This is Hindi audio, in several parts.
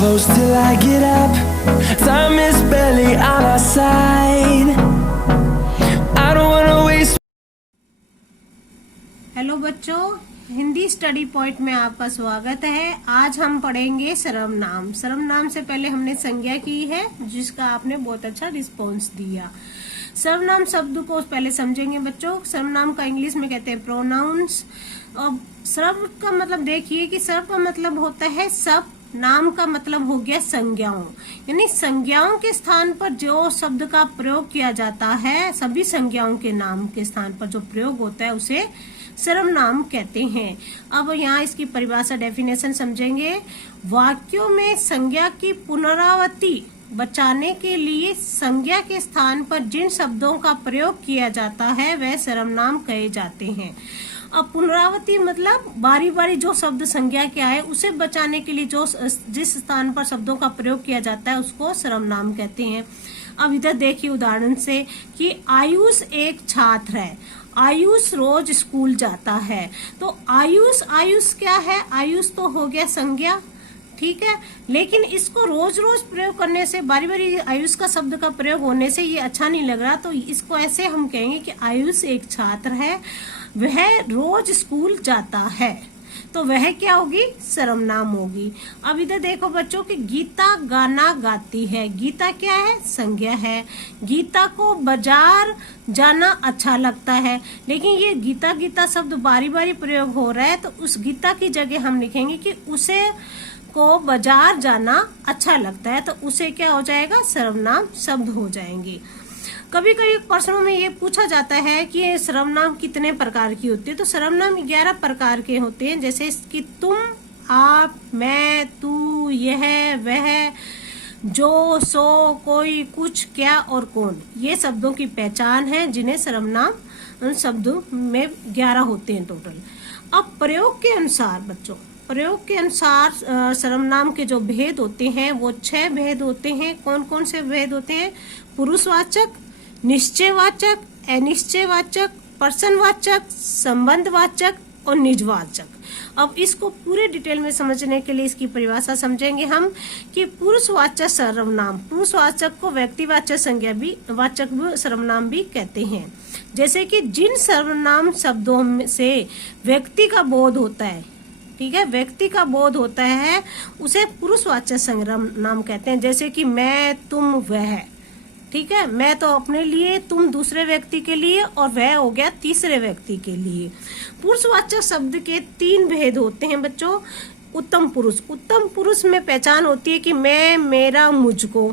close till I get up. Time is barely on our side. I don't wanna waste. Hello बच्चों, हिंदी स्टडी पॉइंट में आपका स्वागत है। आज हम पढ़ेंगे सर्वनाम। सर्वनाम से पहले हमने संज्ञा की है, जिसका आपने बहुत अच्छा रिस्पॉन्स दिया। सर्वनाम शब्द को पहले समझेंगे बच्चों। सर्वनाम का इंग्लिश में कहते हैं प्रोनाउंस। और सर्व का मतलब देखिए कि सर्व का मतलब होता है सब, नाम का मतलब हो गया संज्ञाओं, यानी संज्ञाओं के स्थान पर जो शब्द का प्रयोग किया जाता है, सभी संज्ञाओं के नाम के स्थान पर जो प्रयोग होता है उसे सर्वनाम कहते हैं। अब यहाँ इसकी परिभाषा डेफिनेशन समझेंगे। वाक्यों में संज्ञा की पुनरावृत्ति बचाने के लिए संज्ञा के स्थान पर जिन शब्दों का प्रयोग किया जाता है वह सर्वनाम कहे जाते हैं। अब पुनरावृत्ति मतलब बारी बारी जो शब्द संज्ञा क्या है उसे बचाने के लिए जो जिस स्थान पर शब्दों का प्रयोग किया जाता है उसको सर्वनाम कहते हैं। अब इधर देखिए उदाहरण से कि आयुष एक छात्र है। आयुष रोज स्कूल जाता है। तो आयुष क्या है? आयुष तो हो गया संज्ञा, ठीक है, लेकिन इसको रोज रोज प्रयोग करने से, बारी बारी आयुष का शब्द का प्रयोग होने से ये अच्छा नहीं लग रहा। तो इसको ऐसे हम कहेंगे कि आयुष एक छात्र है, वह रोज स्कूल जाता है। तो वह क्या होगी? सर्वनाम होगी। अब इधर देखो बच्चों कि गीता गाना गाती है। गीता क्या है? संज्ञा है। गीता को बाजार जाना अच्छा लगता है, लेकिन ये गीता गीता शब्द बारी बारी प्रयोग हो रहा है, तो उस गीता की जगह हम लिखेंगे कि उसे को बाजार जाना अच्छा लगता है। तो उसे क्या हो जाएगा? सर्वनाम शब्द हो जाएंगे। कभी कभी प्रश्नों में ये पूछा जाता है कि सर्वनाम कितने प्रकार की होती है। तो सर्वनाम 11 प्रकार के होते हैं, जैसे कि तुम, आप, मैं, तू, यह, वह, जो, सो, कोई, कुछ, क्या और कौन। ये शब्दों की पहचान है जिन्हें सर्वनाम शब्दों में 11 होते हैं टोटल। अब प्रयोग के अनुसार बच्चों, प्रयोग के अनुसार सर्वनाम के जो भेद होते हैं वो 6 भेद होते हैं। कौन कौन से भेद होते हैं? पुरुषवाचक, निश्चयवाचक, अनिश्चयवाचक, प्रश्नवाचक, संबंधवाचक और निजवाचक। अब इसको पूरे डिटेल में समझने के लिए इसकी परिभाषा समझेंगे हम कि पुरुषवाचक सर्वनाम, पुरुषवाचक को व्यक्तिवाचक संज्ञा भी वाचक सर्वनाम भी कहते हैं। जैसे कि जिन सर्वनाम शब्दों में से व्यक्ति का बोध होता है, ठीक है, व्यक्ति का बोध होता है, उसे पुरुषवाचक सर्वनाम कहते हैं। जैसे कि मैं, तुम, वह, ठीक है, मैं तो अपने लिए, तुम दूसरे व्यक्ति के लिए और वह हो गया तीसरे व्यक्ति के लिए। पुरुषवाचक शब्द के 3 भेद होते हैं बच्चों। उत्तम पुरुष, उत्तम पुरुष में पहचान होती है कि मैं, मेरा, मुझको,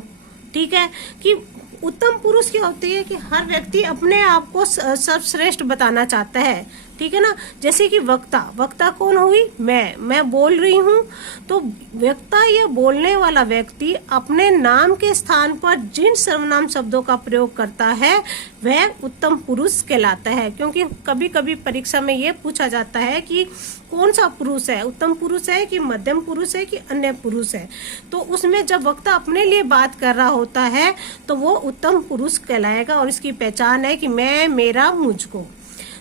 ठीक है, कि उत्तम पुरुष क्या होती है कि हर व्यक्ति अपने आप को सर्वश्रेष्ठ बताना चाहता है, ठीक है ना। जैसे कि वक्ता, वक्ता कौन हुई? मैं बोल रही हूँ। तो वक्ता या बोलने वाला व्यक्ति अपने नाम के स्थान पर जिन सर्वनाम शब्दों का प्रयोग करता है वह उत्तम पुरुष कहलाता है। क्योंकि कभी कभी परीक्षा में यह पूछा जाता है कि कौन सा पुरुष है, उत्तम पुरुष है कि मध्यम पुरुष है कि अन्य पुरुष है। तो उसमें जब वक्ता अपने लिए बात कर रहा होता है तो वो उत्तम पुरुष कहलाएगा और इसकी पहचान है कि मैं, मेरा, मुझको।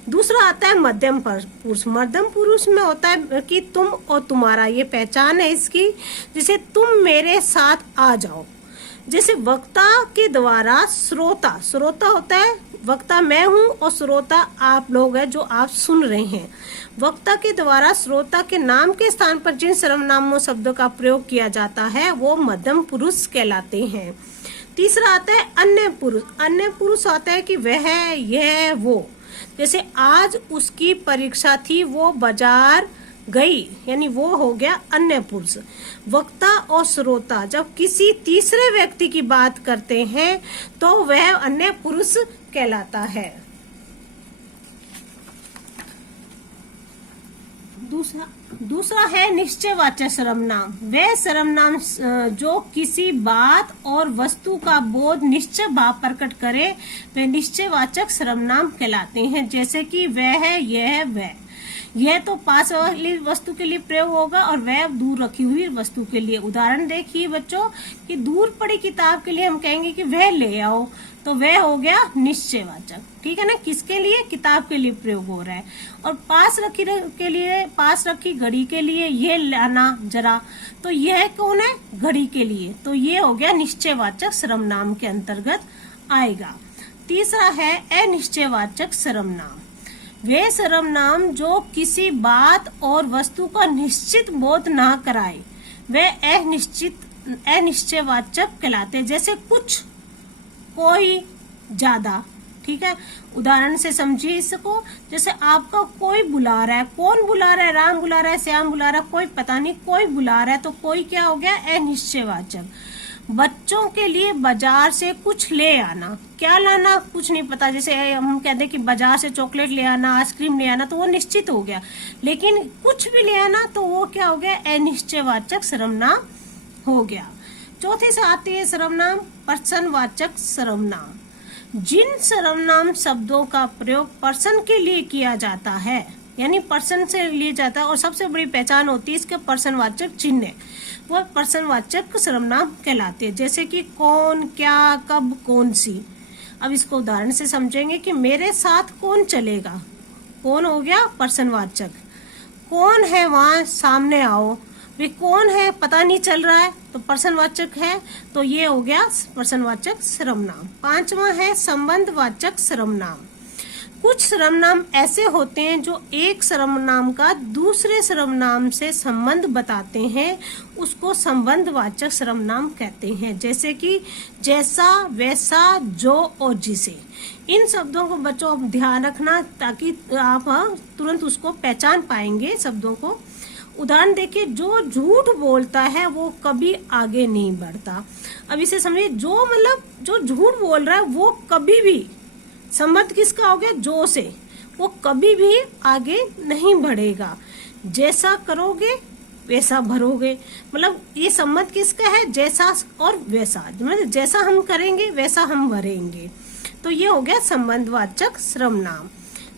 दूसरा आता है मध्यम पुरुष। मध्यम पुरुष में होता है कि तुम और तुम्हारा, ये पहचान है इसकी। जैसे तुम मेरे साथ आ जाओ। जैसे वक्ता के द्वारा श्रोता, श्रोता होता है, वक्ता मैं हूँ और श्रोता आप लोग हैं जो आप सुन रहे हैं। वक्ता के द्वारा श्रोता के नाम के स्थान पर जिन सर्वनामों शब्दों का प्रयोग किया जाता है वो मध्यम पुरुष कहलाते हैं। तीसरा आता है अन्य पुरुष। अन्य पुरुष आता है कि वह, यह, वो। जैसे आज उसकी परीक्षा थी, वो बाजार गई, यानी वो हो गया अन्य पुरुष। वक्ता और श्रोता जब किसी तीसरे व्यक्ति की बात करते हैं तो वह अन्य पुरुष कहलाता है। दूसरा है निश्चयवाचक सर्वनाम। वह सर्वनाम जो किसी बात और वस्तु का बोध निश्चय भाव प्रकट करे वे निश्चयवाचक सर्वनाम कहलाते हैं। जैसे कि वह, यह, वह। यह तो पास वाली वस्तु के लिए प्रयोग होगा और वह दूर रखी हुई वस्तु के लिए। उदाहरण देखिए बच्चों कि दूर पड़ी किताब के लिए हम कहेंगे कि वह ले आओ। तो वह हो गया निश्चयवाचक। ठीक है ना, किसके लिए? किताब के लिए प्रयोग हो रहा है। और पास रखी घड़ी के लिए ये लाना जरा, तो यह कौन है? घड़ी के लिए, तो ये हो गया निश्चयवाचक सर्वनाम के अंतर्गत आएगा। तीसरा है अनिश्चयवाचक सर्वनाम। वे सर्वनाम जो किसी बात और वस्तु का निश्चित बोध ना कराए वे अनिश्चयवाचक कहलाते हैं। जैसे कुछ, कोई, ज्यादा। ठीक है, उदाहरण से समझिए इसको। जैसे आपका कोई बुला रहा है, कौन बुला रहा है? राम बुला रहा है, श्याम बुला रहा है, कोई पता नहीं, कोई बुला रहा है, तो कोई क्या हो गया? अनिश्चयवाचक। बच्चों के लिए बाजार से कुछ ले आना, क्या लाना? कुछ नहीं पता। जैसे हम कहते हैं कि बाजार से चॉकलेट ले आना, आइसक्रीम ले आना, तो वो निश्चित हो गया। लेकिन कुछ भी ले आना तो वो क्या हो गया? अनिश्चयवाचक सर्वनाम हो गया। चौथे से आती है सर्वनाम पर्सनवाचक सर्वनाम। जिन सर्वनाम शब्दों का प्रयोग पर्सन के लिए किया जाता है, यानी पर्सन से लिए जाता है, और सबसे बड़ी पहचान होती है इसके पर्सनवाचक चिन्ह, वह पर्सनवाचक सर्वनाम कहलाते हैं। जैसे कि कौन, क्या, कब, कौन सी। अब इसको उदाहरण से समझेंगे कि मेरे साथ कौन चलेगा, कौन हो गया? पर्सनवाचक। कौन है वहां, सामने आओ। वे कौन है, पता नहीं चल रहा है, तो पर्सनवाचक है, तो ये हो गया पर्सनवाचक सर्वनाम। पांचवा है संबंधवाचक सर्वनाम। कुछ सर्वनाम ऐसे होते हैं जो एक सर्वनाम का दूसरे सर्वनाम से संबंध बताते हैं, उसको संबंधवाचक सर्वनाम कहते हैं। जैसे कि जैसा, वैसा, जो और जिसे। इन शब्दों को बच्चों आप ध्यान रखना ताकि आप तुरंत उसको पहचान पाएंगे शब्दों को। उदाहरण देखिए, जो झूठ बोलता है वो कभी आगे नहीं बढ़ता। अब इसे समझिए, जो मतलब जो झूठ बोल रहा है वो कभी भी, संबंध किसका हो गया? जो से, वो कभी भी आगे नहीं बढ़ेगा। जैसा करोगे वैसा भरोगे, मतलब ये संबंध किसका है? जैसा और वैसा, मतलब जैसा हम करेंगे वैसा हम भरेंगे। तो ये हो गया संबंधवाचक सर्वनाम।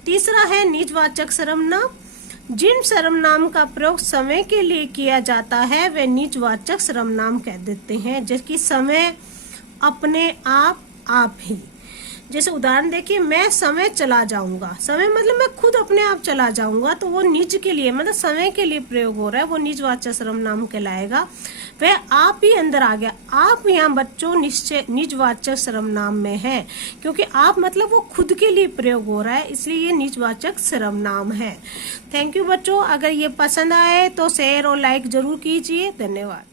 तीसरा है निजवाचक सर्वनाम। जिन सर्वनाम का प्रयोग समय के लिए किया जाता है वे निजवाचक सर्वनाम कह देते हैं। जैसे कि समय, अपने आप ही। जैसे उदाहरण देखिए, मैं समय चला जाऊंगा। समय मतलब मैं खुद अपने आप चला जाऊंगा, तो वो निज के लिए, मतलब समय के लिए प्रयोग हो रहा है, वो निजवाचक सर्वनाम कहलाएगा। वह आप ही अंदर आ गया। आप यहाँ बच्चों निजवाचक सर्वनाम में है, क्योंकि आप मतलब वो खुद के लिए प्रयोग हो रहा है, इसलिए ये निजवाचक सर्वनाम है। थैंक यू बच्चों। अगर ये पसंद आए तो शेयर और लाइक जरूर कीजिए। धन्यवाद।